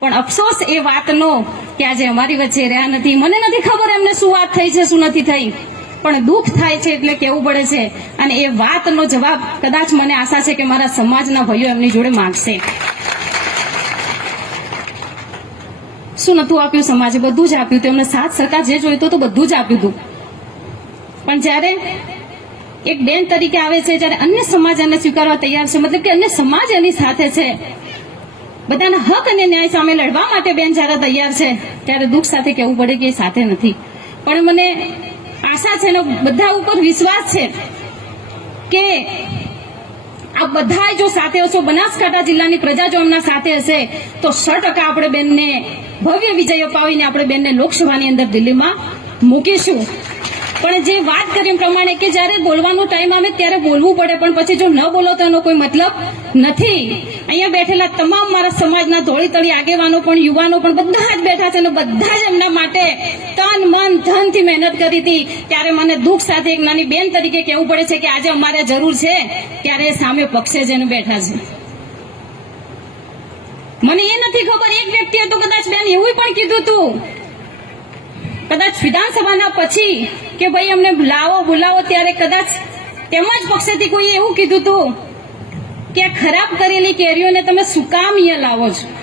પણ અફસોસ એ વાતનો કે આજે અમારી વચ્ચે રહ્યા નથી. મને નથી ખબર એમને શું વાત થઈ છે, શું નથી થઈ. પણ દુઃખ થાય છે એટલે કેવું પડે છે. અને એ વાતનો જવાબ કદાચ મને આશા છે કે મારા સમાજના ભાઈઓ એમની જોડે માંગશે. શું નતું આપ્યું? સમાજે બધું જ આપ્યું. તેમને સાથ સરકાર જે જોઈતું તો બધું જ આપ્યું હતું. પણ જ્યારે એક બેન તરીકે આવે છે, જ્યારે અન્ય સમાજ એને સ્વીકારવા તૈયાર છે, મતલબ કે અન્ય સમાજ એની સાથે છે. બધાના હક અને ન્યાય સામે લડવા માટે બેન જ્યારે તૈયાર છે, ત્યારે દુઃખ સાથે કહેવું પડે કે એ સાથે નથી. પણ મને આશા છે ને બધા ઉપર વિશ્વાસ છે કે આ બધા જો સાથે હશો, બનાસકાંઠા જિલ્લાની પ્રજા જો એમના સાથે હશે, તો સો ટકા આપણે બેનને ભવ્ય વિજય અપાવીને આપણે બેનને લોકસભાની અંદર દિલ્હીમાં મૂકીશું. પણ જે વાત કરી પ્રમાણે કે જ્યારે બોલવાનો ટાઈમ આવે ત્યારે બોલવું પડે, પણ પછી જો ન બોલો તો એનો કોઈ મતલબ નથી. અહીંયા બેઠેલા તમામ મારા સમાજના ધોળી તળી આગેવાનો પણ, યુવાનો પણ બધા જ બેઠા છે અને બધા જ એમના માટે તન, મન, ધનથી મહેનત કરી હતી. ત્યારે મને દુઃખ સાથે એક નાની બેન તરીકે કહેવું પડે છે કે આજે અમારે જરૂર છે ત્યારે સામે પક્ષે જઈને બેઠા છે. મને એ નથી ખબર, એક વ્યક્તિએ તો કદાચ બેન એવું પણ કીધું હતું કદાચ વિધાનસભાના પછી કે ભાઈ અમને લાવો, બોલાવો, ત્યારે કદાચ તેમજ પક્ષેથી કોઈ એવું કીધું હતું કે ખરાબ કરેલી કેરીઓને તમે શું કામ અહીંયા લાવો છો?